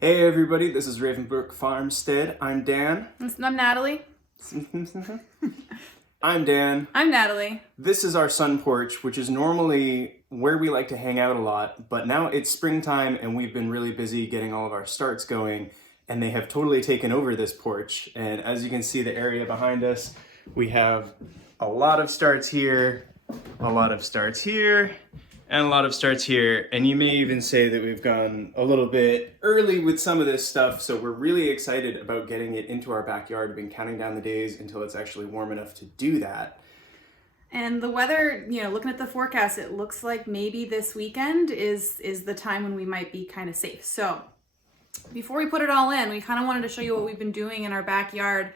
Hey everybody, this is Ravenbrook Farmstead. I'm Dan. I'm Natalie. I'm Dan. I'm Natalie. This is our sun porch, which is normally where we like to hang out a lot, but now it's springtime and we've been really busy getting all of our starts going, and they have totally taken over this porch. And as you can see, the area behind us, we have a lot of starts here, a lot of starts here, and a lot of starts here. And you may even say that we've gone a little bit early with some of this stuff, so we're really excited about getting it into our backyard. We've been counting down the days until it's actually warm enough to do that. And the weather, looking at the forecast, it looks like maybe this weekend is the time when we might be kind of safe. So before we put it all in, we kind of wanted to show you what we've been doing in our backyard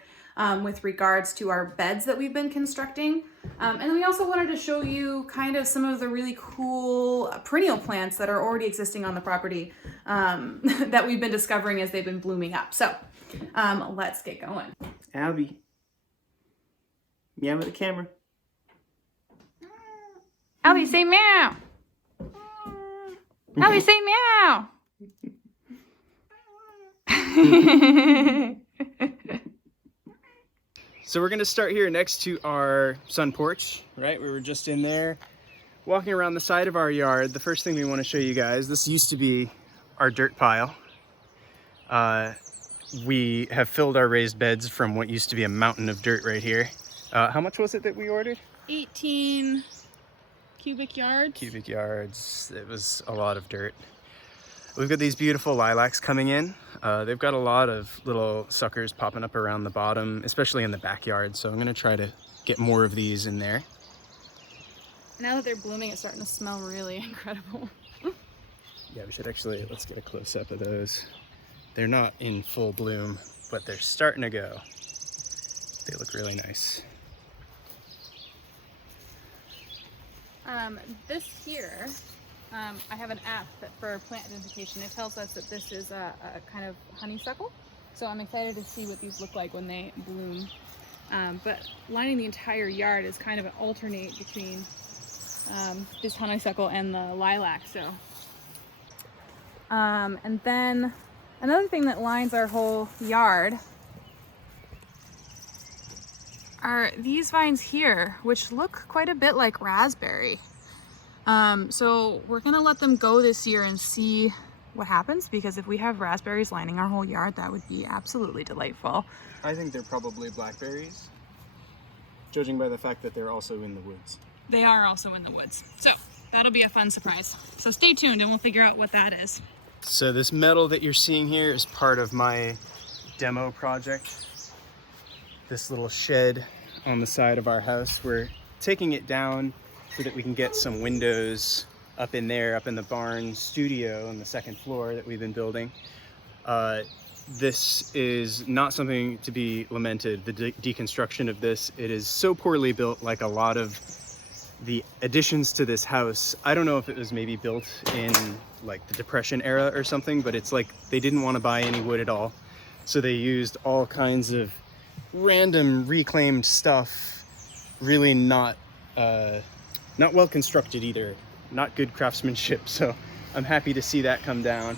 with regards to our beds that we've been constructing. And we also wanted to show you kind of some of the really cool perennial plants that are already existing on the property that we've been discovering as they've been blooming up. So let's get going. Abby, meow at the camera. Albie, say meow. Albie, say meow. So we're gonna start here next to our sun porch, right? We were just in there walking around the side of our yard. The first thing we want to show you guys, this used to be our dirt pile. We have filled our raised beds from what used to be a mountain of dirt right here. How much was it that we ordered? 18 cubic yards. Cubic yards. It was a lot of dirt. We've got these beautiful lilacs coming in. They've got a lot of little suckers popping up around the bottom, especially in the backyard. So I'm gonna try to get more of these in there. Now that they're blooming, it's starting to smell really incredible. Yeah, we should actually, let's get a close up of those. They're not in full bloom, but they're starting to go. They look really nice. This here, I have an app for plant identification. It tells us that this is a kind of honeysuckle. So I'm excited to see what these look like when they bloom. But lining the entire yard is kind of an alternate between this honeysuckle and the lilac. So, and then another thing that lines our whole yard are these vines here, which look quite a bit like raspberry. So we're gonna let them go this year and see what happens, because if we have raspberries lining our whole yard, that would be absolutely delightful. I think they're probably blackberries, judging by the fact that they're also in the woods. They are also in the woods. So that'll be a fun surprise. So stay tuned and we'll figure out what that is. So this metal that you're seeing here is part of my demo project. This little shed on the side of our house. We're taking it down so that we can get some windows up in there, up in the barn studio on the second floor that we've been building. This is not something to be lamented, the deconstruction of this. It is so poorly built, like a lot of the additions to this house. I don't know if it was maybe built in like the Depression era or something, but it's like they didn't want to buy any wood at all. So they used all kinds of random reclaimed stuff, really not well constructed either, not good craftsmanship. So I'm happy to see that come down.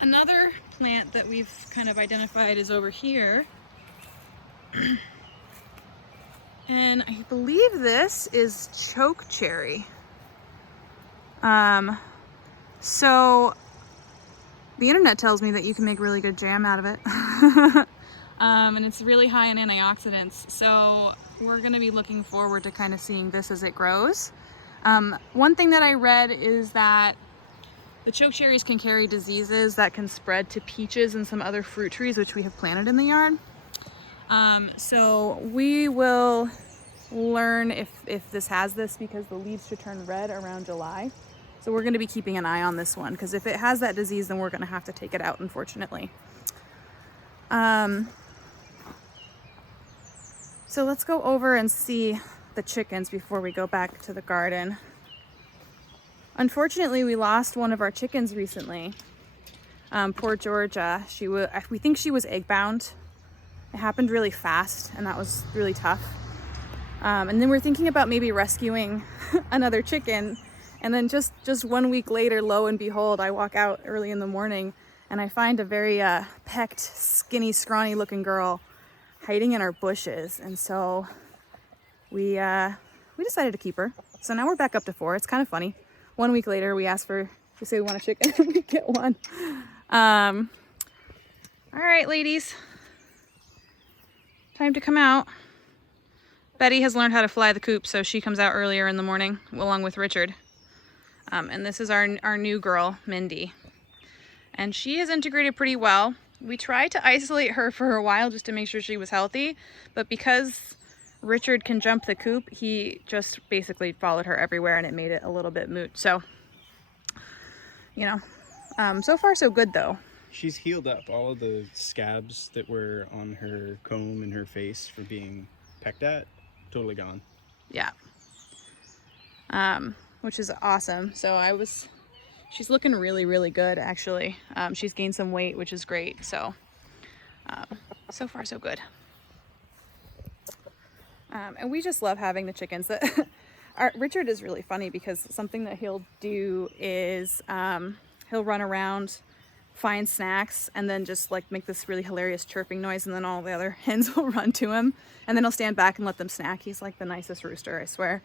Another plant that we've kind of identified is over here. And I believe this is choke cherry. So the internet tells me that you can make really good jam out of it. And it's really high in antioxidants. So we're gonna be looking forward to kind of seeing this as it grows. One thing that I read is that the choke cherries can carry diseases that can spread to peaches and some other fruit trees, which we have planted in the yard. So we will learn if this has this, because the leaves should turn red around July. So we're gonna be keeping an eye on this one, because if it has that disease, then we're gonna have to take it out, unfortunately. So let's go over and see the chickens before we go back to the garden. Unfortunately, we lost one of our chickens recently. Poor Georgia. We think she was egg bound. It happened really fast, and that was really tough. And then we're thinking about maybe rescuing another chicken. And then just 1 week later, lo and behold, I walk out early in the morning and I find a very pecked, skinny, scrawny looking girl hiding in our bushes. And so we decided to keep her. So now we're back up to 4. It's kind of funny. 1 week later, we say we want a chicken and we get one. All right, ladies, time to come out. Betty has learned how to fly the coop, so she comes out earlier in the morning along with Richard. And this is our new girl, Mindy. And she has integrated pretty well. We tried to isolate her for a while just to make sure she was healthy, but because Richard can jump the coop, he just basically followed her everywhere, and it made it a little bit moot. So, you know, so far so good though. She's healed up. All of the scabs that were on her comb and her face for being pecked at, totally gone. Yeah. Which is awesome. So she's looking really, really good actually. She's gained some weight, which is great. So, so far so good. And we just love having the chickens. Richard is really funny because something that he'll do is he'll run around, find snacks, and then just like make this really hilarious chirping noise, and then all the other hens will run to him, and then he'll stand back and let them snack. He's like the nicest rooster, I swear.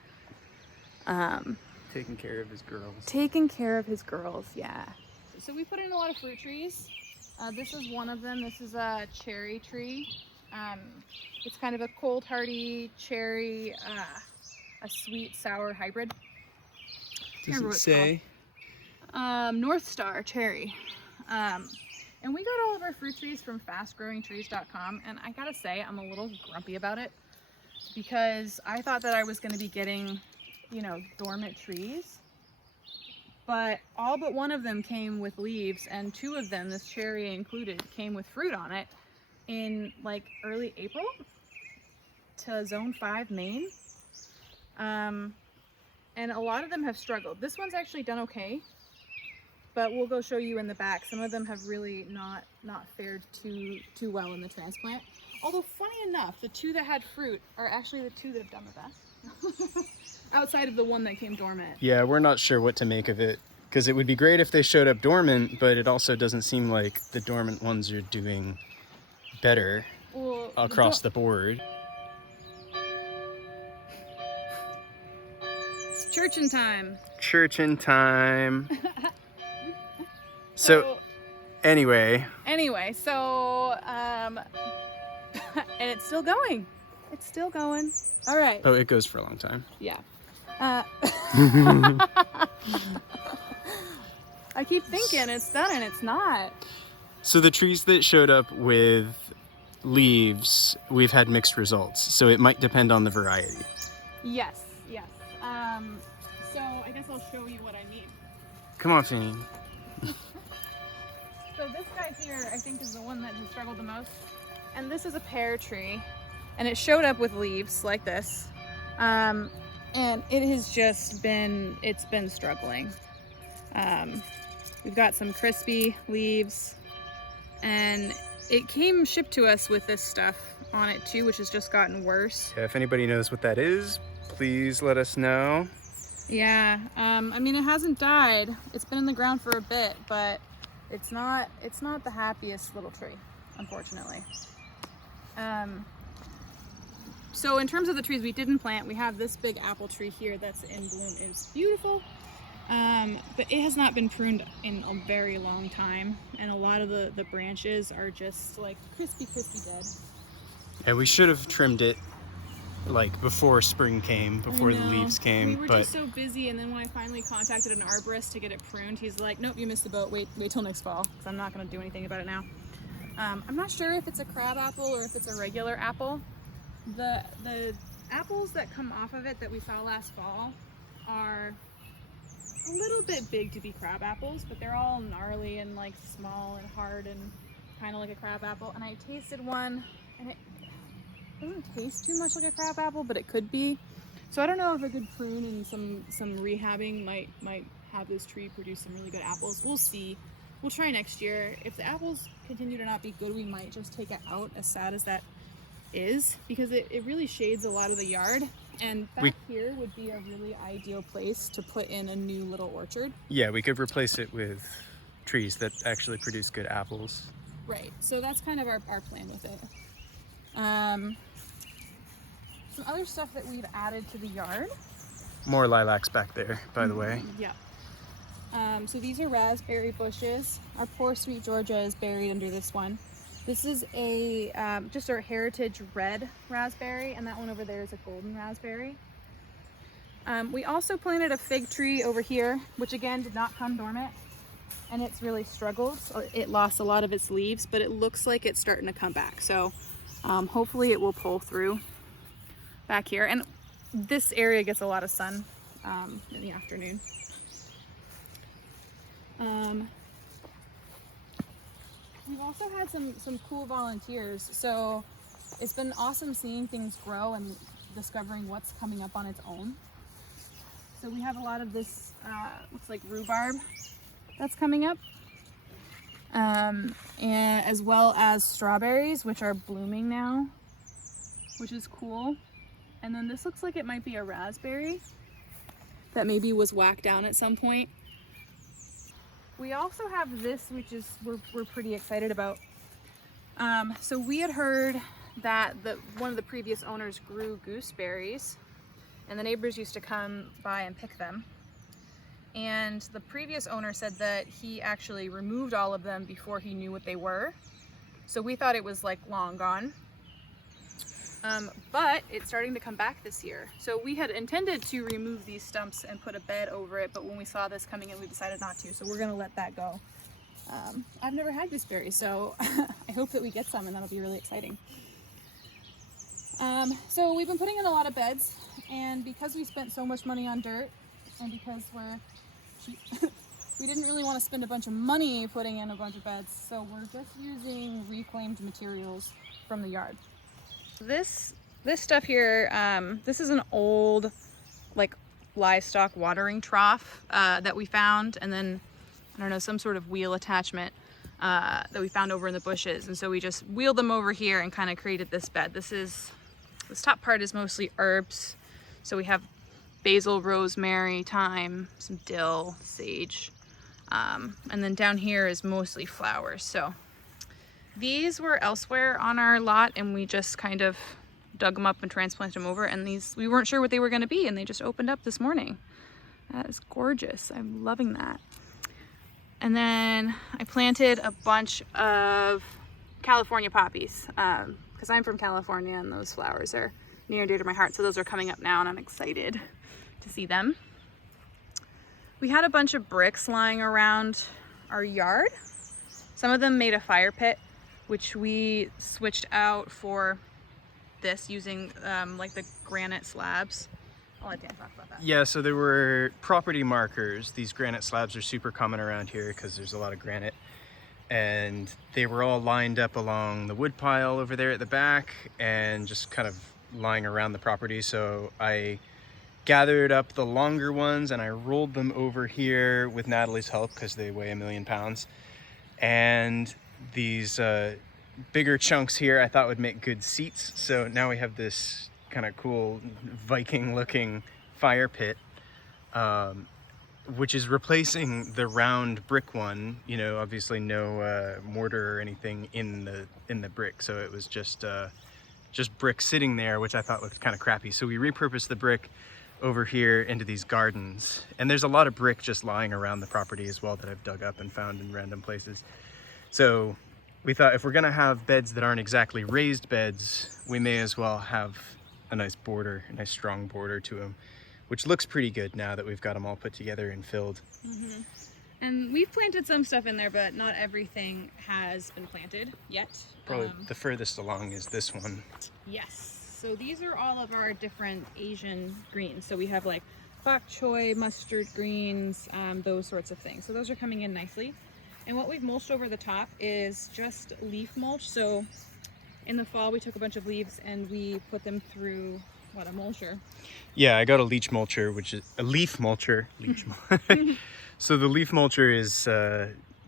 Taking care of his girls. Taking care of his girls, yeah. So we put in a lot of fruit trees. This is one of them. This is a cherry tree. It's kind of a cold hardy cherry, a sweet sour hybrid. Does it say? North Star cherry. And we got all of our fruit trees from fastgrowingtrees.com, and I gotta say I'm a little grumpy about it because I thought that I was going to be getting, you know, dormant trees, but all but one of them came with leaves, and 2 of them, this cherry included, came with fruit on it in like early April to zone 5 Maine. And a lot of them have struggled. This one's actually done okay, but we'll go show you in the back. Some of them have really not fared too well in the transplant. Although funny enough, the 2 that had fruit are actually the 2 that have done the best. Outside of the one that came dormant. Yeah, we're not sure what to make of it, because it would be great if they showed up dormant, but it also doesn't seem like the dormant ones are doing better across the board. It's churchin' time. Churchin' time. So anyway, so and it's still going. It's still going. All right. Oh, it goes for a long time. Yeah. I keep thinking it's done and it's not. So the trees that showed up with leaves, we've had mixed results. So it might depend on the variety. Yes. So I guess I'll show you what I mean. Come on, Fanny. So this guy here, I think, is the one that has struggled the most. And this is a pear tree. And it showed up with leaves like this. And it has just been, it's been struggling. We've got some crispy leaves. And it came shipped to us with this stuff on it too, which has just gotten worse. Yeah, if anybody knows what that is, please let us know. Yeah, I mean, it hasn't died. It's been in the ground for a bit, but it's not the happiest little tree, unfortunately. So in terms of the trees we didn't plant, we have this big apple tree here that's in bloom. It's beautiful, but it has not been pruned in a very long time, and a lot of the branches are just like crispy dead. Yeah, we should have trimmed it like before spring came, before the leaves came. We were just so busy, and then when I finally contacted an arborist to get it pruned, he's like, nope, you missed the boat, wait till next fall, because I'm not going to do anything about it now. I'm not sure if it's a crab apple or if it's a regular apple. The apples that come off of it that we saw last fall are a little bit big to be crab apples, but they're all gnarly and like small and hard and kind of like a crab apple. And I tasted one, and it doesn't taste too much like a crab apple, but it could be. So I don't know if a good prune and some rehabbing might have this tree produce some really good apples. We'll see. We'll try next year. If the apples continue to not be good, we might just take it out, as sad as that is, because it really shades a lot of the yard. And back here would be a really ideal place to put in a new little orchard. Yeah, we could replace it with trees that actually produce good apples. Right, so that's kind of our plan with it. Some other stuff that we've added to the yard. More lilacs back there, by the way. Yeah. So these are raspberry bushes. Our poor sweet Georgia is buried under this one. This is a just our heritage red raspberry, and that one over there is a golden raspberry. We also planted a fig tree over here, which again did not come dormant, and it's really struggled. So it lost a lot of its leaves, but it looks like it's starting to come back. So hopefully it will pull through back here. And this area gets a lot of sun in the afternoon. We've also had some cool volunteers. So it's been awesome seeing things grow and discovering what's coming up on its own. So we have a lot of this, looks like rhubarb that's coming up. And as well as strawberries, which are blooming now, which is cool. And then this looks like it might be a raspberry that maybe was whacked down at some point. We also have this, which is we're pretty excited about. So we had heard that one of the previous owners grew gooseberries, and the neighbors used to come by and pick them. And the previous owner said that he actually removed all of them before he knew what they were. So we thought it was like long gone. But it's starting to come back this year. So we had intended to remove these stumps and put a bed over it, but when we saw this coming in, we decided not to. So we're gonna let that go. I've never had gooseberries, so I hope that we get some, and that'll be really exciting. So we've been putting in a lot of beds, and because we spent so much money on dirt, and because we're cheap, we didn't really want to spend a bunch of money putting in a bunch of beds, so we're just using reclaimed materials from the yard. This stuff here, this is an old like livestock watering trough that we found, and then I don't know, some sort of wheel attachment that we found over in the bushes, and so we just wheeled them over here and kind of created this bed. This top part is mostly herbs, so we have basil, rosemary, thyme, some dill, sage, and then down here is mostly flowers. So these were elsewhere on our lot, and we just kind of dug them up and transplanted them over, and these, we weren't sure what they were going to be, and they just opened up this morning. That is gorgeous. I'm loving that. And then I planted a bunch of California poppies because I'm from California, and those flowers are near and dear to my heart. So those are coming up now, and I'm excited to see them. We had a bunch of bricks lying around our yard. Some of them made a fire pit, which we switched out for this using like the granite slabs. I'll let Dan talk about that. Yeah, so there were property markers. These granite slabs are super common around here because there's a lot of granite. And they were all lined up along the wood pile over there at the back and just kind of lying around the property. So I gathered up the longer ones and I rolled them over here with Natalie's help because they weigh 1,000,000 pounds. And these bigger chunks here I thought would make good seats. So now we have this kind of cool Viking looking fire pit, which is replacing the round brick one. You know, obviously no mortar or anything in the brick, so it was just brick sitting there, which I thought looked kind of crappy. So we repurposed the brick over here into these gardens, and there's a lot of brick just lying around the property as well that I've dug up and found in random places. So we thought if we're gonna have beds that aren't exactly raised beds, we may as well have a nice border, a nice strong border to them, which looks pretty good now that we've got them all put together and filled. Mm-hmm. And we've planted some stuff in there, but not everything has been planted yet. Probably the furthest along is this one. Yes. So these are all of our different Asian greens. So we have like bok choy, mustard greens, those sorts of things. So those are coming in nicely. And what we've mulched over the top is just leaf mulch. So in the fall, we took a bunch of leaves and we put them through, what, a mulcher? Yeah, I got a leaf mulcher, which is a leaf mulcher. So the leaf mulcher is,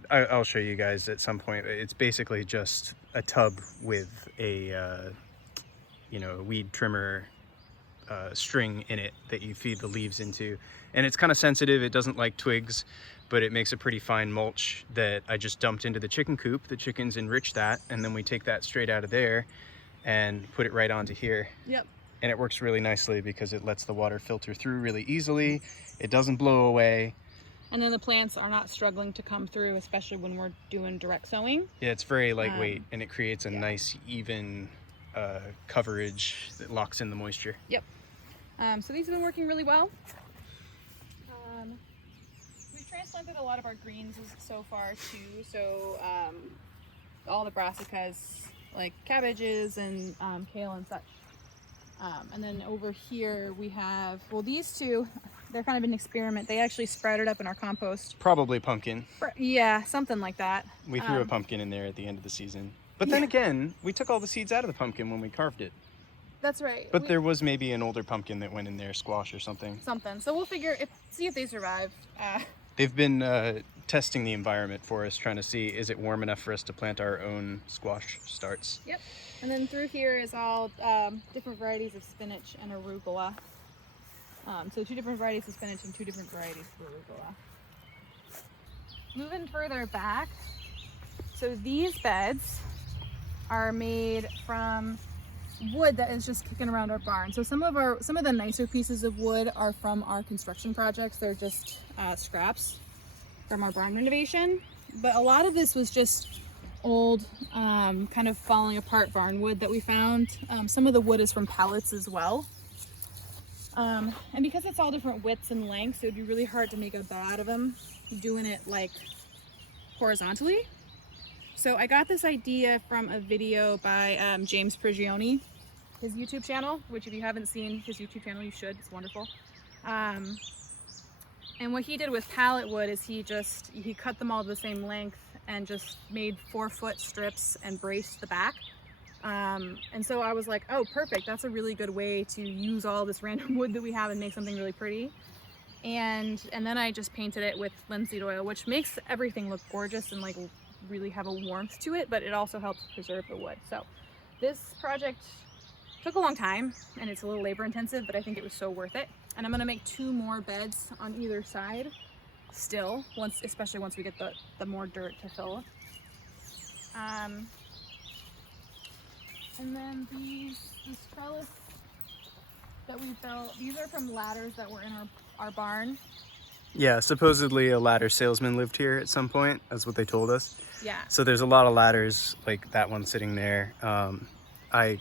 I'll show you guys at some point. It's basically just a tub with a, a weed trimmer string in it that you feed the leaves into. And it's kind of sensitive. It doesn't like twigs, but it makes a pretty fine mulch that I just dumped into the chicken coop. The chickens enrich that, and then we take that straight out of there and put it right onto here. Yep. And it works really nicely because it lets the water filter through really easily. It doesn't blow away. And then the plants are not struggling to come through, especially when we're doing direct sowing. Yeah, it's very lightweight, and it creates a nice, even coverage that locks in the moisture. Yep. So these have been working really well. We've transplanted a lot of our greens so far too. So all the brassicas, like cabbages and kale and such. And then over here we have, well, these two, they're kind of an experiment. They actually sprouted up in our compost. Probably pumpkin. Yeah, something like that. We threw a pumpkin in there at the end of the season. But then again, we took all the seeds out of the pumpkin when we carved it. That's right. But there was maybe an older pumpkin that went in there, squash or something. So we'll see if they survive. They've been testing the environment for us, trying to see, is it warm enough for us to plant our own squash starts? Yep. And then through here is all different varieties of spinach and arugula. So 2 different varieties of spinach and 2 different varieties of arugula. Moving further back, so these beds are made from wood that is just kicking around our barn. So some of the nicer pieces of wood are from our construction projects. They're just scraps from our barn renovation. But a lot of this was just old, kind of falling apart barn wood that we found. Some of the wood is from pallets as well. And because it's all different widths and lengths, it would be really hard to make a bed out of them doing it like horizontally. So I got this idea from a video by James Prigioni, his YouTube channel, which if you haven't seen his YouTube channel, you should. It's wonderful. And what he did with pallet wood is he cut them all to the same length and just made 4-foot strips and braced the back. And so I was like, oh, perfect. That's a really good way to use all this random wood that we have and make something really pretty. And then I just painted it with linseed oil, which makes everything look gorgeous and like really have a warmth to it, but it also helps preserve the wood. So this project took a long time and it's a little labor intensive, but I think it was so worth it. And I'm gonna make 2 more beds on either side still, especially once we get the more dirt to fill. And then this trellis that we built, these are from ladders that were in our barn. Yeah, supposedly a ladder salesman lived here at some point. That's what they told us. Yeah. So there's a lot of ladders, like that one sitting there. I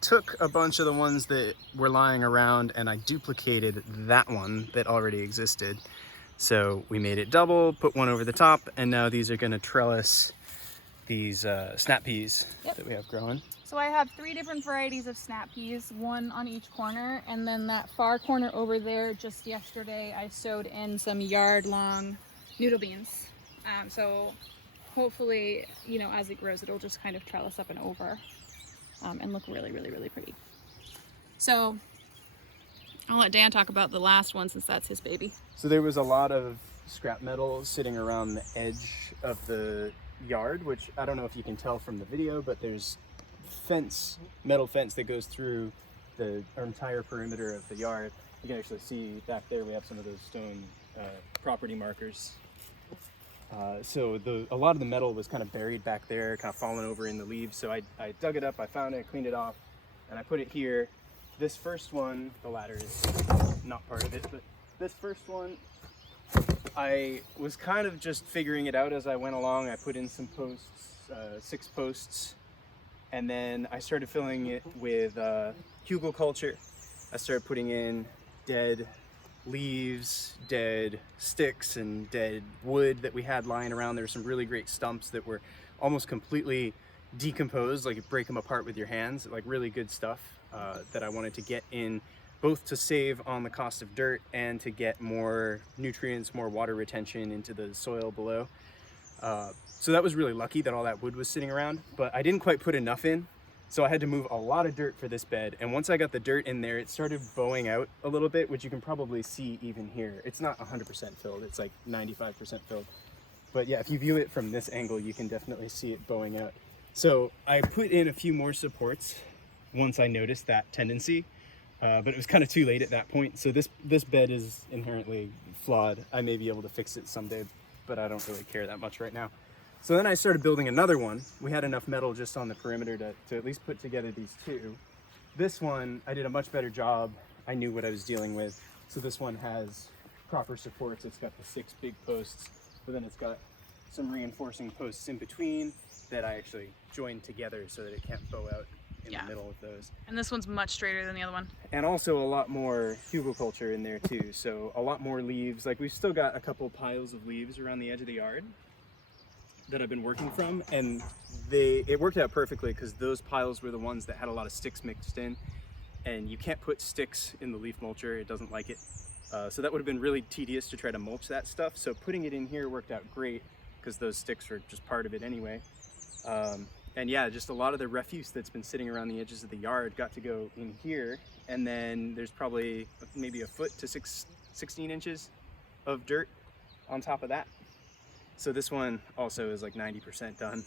took a bunch of the ones that were lying around and I duplicated that one that already existed. So we made it double, put one over the top, and now these are gonna trellis these snap peas that we have growing. So I have 3 different varieties of snap peas, 1 on each corner, and then that far corner over there, just yesterday, I sowed in some yard-long noodle beans. So hopefully, you know, as it grows, it'll just kind of trellis up and over and look really, really, really pretty. So I'll let Dan talk about the last one since that's his baby. So there was a lot of scrap metal sitting around the edge of the yard, which I don't know if you can tell from the video, but there's metal fence that goes through the entire perimeter of the yard. You can actually see back there we have some of those stone property markers. So a lot of the metal was kind of buried back there, kind of fallen over in the leaves. So I dug it up, I found it, cleaned it off, and I put it here. This first one, the ladder is not part of it, but this first one, I was kind of just figuring it out as I went along. I put in some posts, 6 posts, and then I started filling it with hugelkultur. I started putting in dead leaves, dead sticks, and dead wood that we had lying around. There were some really great stumps that were almost completely decomposed, like you break them apart with your hands, like really good stuff that I wanted to get in, both to save on the cost of dirt and to get more nutrients, more water retention into the soil below. So that was really lucky that all that wood was sitting around, but I didn't quite put enough in. So I had to move a lot of dirt for this bed. And once I got the dirt in there, it started bowing out a little bit, which you can probably see even here. It's not 100% filled, it's like 95% filled. But yeah, if you view it from this angle, you can definitely see it bowing out. So I put in a few more supports once I noticed that tendency. but it was kind of too late at that point. So this bed is inherently flawed. I may be able to fix it someday, but I don't really care that much right now. So then I started building another one. We had enough metal just on the perimeter to at least put together these two. This one, I did a much better job. I knew what I was dealing with. So this one has proper supports. It's got the 6 big posts, but then it's got some reinforcing posts in between that I actually joined together so that it can't bow out in the middle of those. And this one's much straighter than the other one. And also a lot more hugelkultur in there too. So a lot more leaves. Like, we've still got a couple piles of leaves around the edge of the yard that I've been working from, and it worked out perfectly because those piles were the ones that had a lot of sticks mixed in, and you can't put sticks in the leaf mulcher. It doesn't like it. So that would have been really tedious to try to mulch that stuff. So putting it in here worked out great because those sticks are just part of it anyway. And yeah, just a lot of the refuse that's been sitting around the edges of the yard got to go in here. And then there's probably maybe a foot to 16 inches of dirt on top of that. So this one also is like 90% done.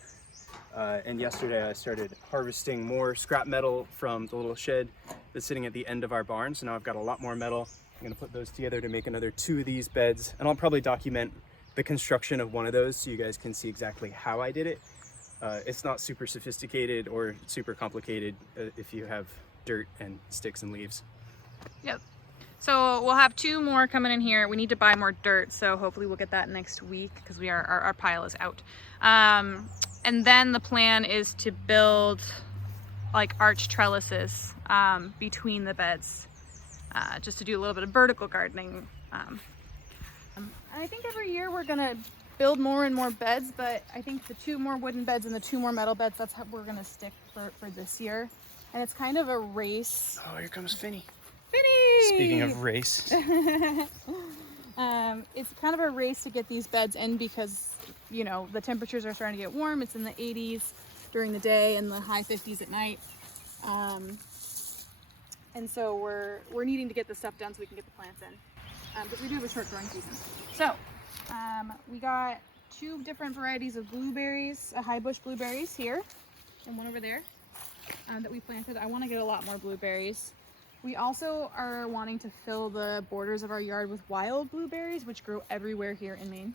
And yesterday I started harvesting more scrap metal from the little shed that's sitting at the end of our barn. So now I've got a lot more metal. I'm gonna put those together to make another 2 of these beds. And I'll probably document the construction of one of those so you guys can see exactly how I did it. It's not super sophisticated or super complicated if you have dirt and sticks and leaves. Yep. So we'll have 2 more coming in here. We need to buy more dirt, so hopefully we'll get that next week because our pile is out. And then the plan is to build like arch trellises between the beds, just to do a little bit of vertical gardening. I think every year we're gonna build more and more beds, but I think the 2 more wooden beds and the 2 more metal beds, that's how we're gonna stick for this year. And it's kind of a race. Oh, here comes Finny. Finny! Speaking of race. It's kind of a race to get these beds in because, you know, the temperatures are starting to get warm. It's in the 80s during the day and the high 50s at night. And so we're needing to get this stuff done so we can get the plants in. Because we do have a short growing season. So we got 2 different varieties of blueberries, high bush blueberries here and one over there that we planted. I want to get a lot more blueberries. We also are wanting to fill the borders of our yard with wild blueberries, which grow everywhere here in Maine.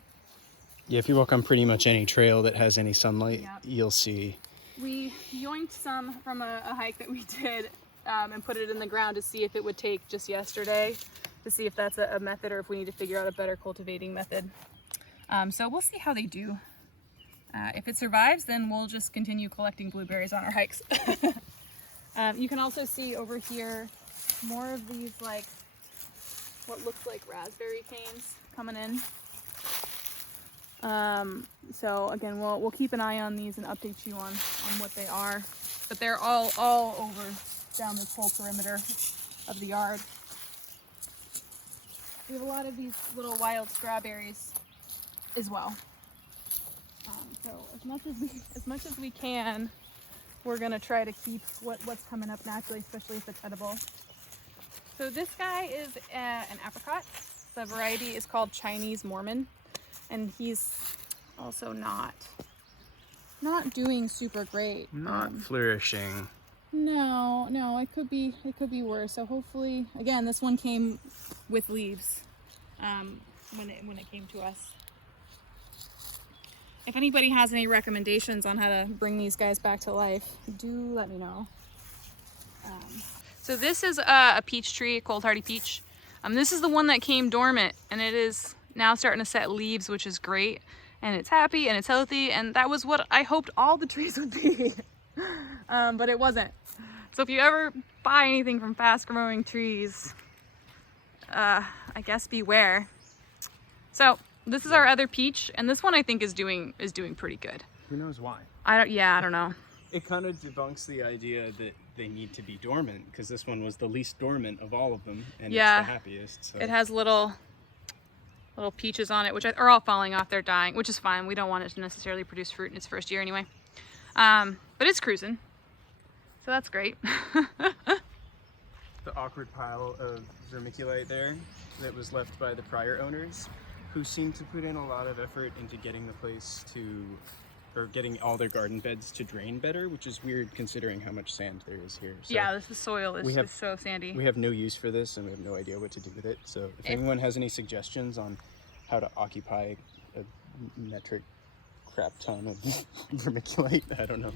Yeah, if you walk on pretty much any trail that has any sunlight, Yep. You'll see. We yoinked some from a hike that we did and put it in the ground to see if it would take just yesterday, to see if that's a method or if we need to figure out a better cultivating method. So we'll see how they do. If it survives, then we'll just continue collecting blueberries on our hikes. You can also see over here more of these, like what looks like raspberry canes coming in. So again, we'll keep an eye on these and update you on what they are. But they're all over down this whole perimeter of the yard. We have a lot of these little wild strawberries as well. So as much as we can, we're gonna try to keep what's coming up naturally, especially if it's edible. So this guy is an apricot. The variety is called Chinese Mormon, and he's also not doing super great. Not flourishing. No, it could be worse. So hopefully, again, this one came with leaves when it came to us. If anybody has any recommendations on how to bring these guys back to life, do let me know. So this is a peach tree, a cold hardy peach. This is the one that came dormant, and it is now starting to set leaves, which is great. And it's happy and it's healthy, and that was what I hoped all the trees would be. But it wasn't. So if you ever buy anything from fast growing trees, I guess beware. So this is our other peach, and this one I think is doing pretty good. Who knows why? I don't know. It kind of debunks the idea that they need to be dormant, because this one was the least dormant of all of them, and Yeah. it's the happiest. So. It has little peaches on it, which are all falling off. They're dying, which is fine. We don't want it to necessarily produce fruit in its first year anyway. But it's cruising, so that's great. The awkward pile of vermiculite there that was left by the prior owners, who seemed to put in a lot of effort into getting the place to or getting all their garden beds to drain better, which is weird considering how much sand there is here. So yeah, the soil is just so sandy. We have no use for this, and we have no idea what to do with it. So if anyone has any suggestions on how to occupy a metric crap ton of vermiculite, I don't know.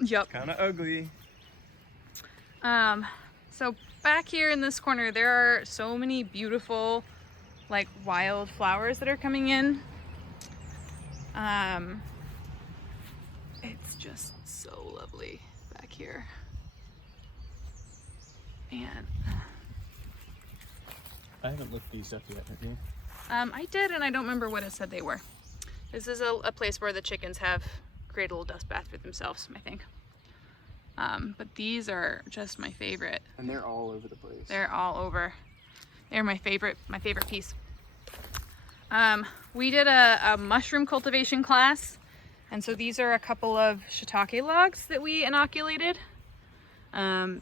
Yep. Kind of ugly. So back here in this corner, there are so many beautiful, like, wild flowers that are coming in. It's just so lovely back here. And I haven't looked these up yet, have you? I did, and I don't remember what it said they were. This is a place where the chickens have created a little dust bath for themselves, I think. But these are just my favorite. And they're all over the place. They're all over. They're my favorite piece. We did a mushroom cultivation class, and so these are a couple of shiitake logs that we inoculated.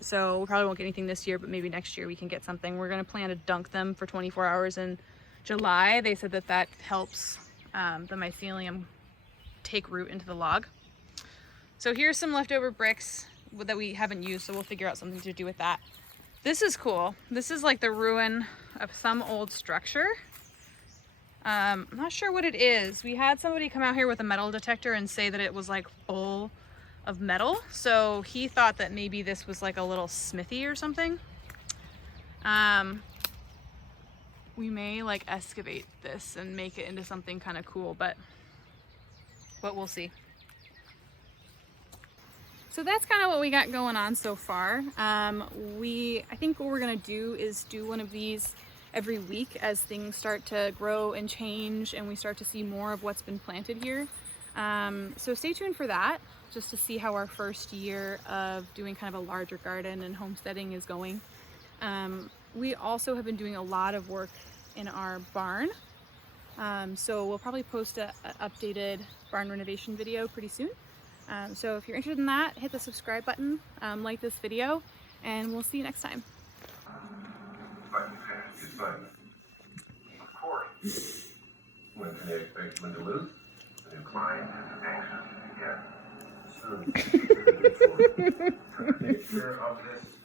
So we probably won't get anything this year, but maybe next year we can get something. We're gonna plan to dunk them for 24 hours in July. They said that helps the mycelium take root into the log. So here's some leftover bricks that we haven't used, so we'll figure out something to do with that. This is cool. This is like the ruin of some old structure. I'm not sure what it is. We had somebody come out here with a metal detector and say that it was like full of metal, so he thought that maybe this was like a little smithy or something. We may like excavate this and make it into something kind of cool, but we'll see. So that's kind of what we got going on so far. I think what we're gonna do is do one of these every week as things start to grow and change and we start to see more of what's been planted here. So stay tuned for that, just to see how our first year of doing kind of a larger garden and homesteading is going. We also have been doing a lot of work in our barn. So we'll probably post an updated barn renovation video pretty soon. So if you're interested in that, hit the subscribe button, like this video, and we'll see you next time. Of course. When can they expect when to lose? The new client is anxious to get soon. Take care of this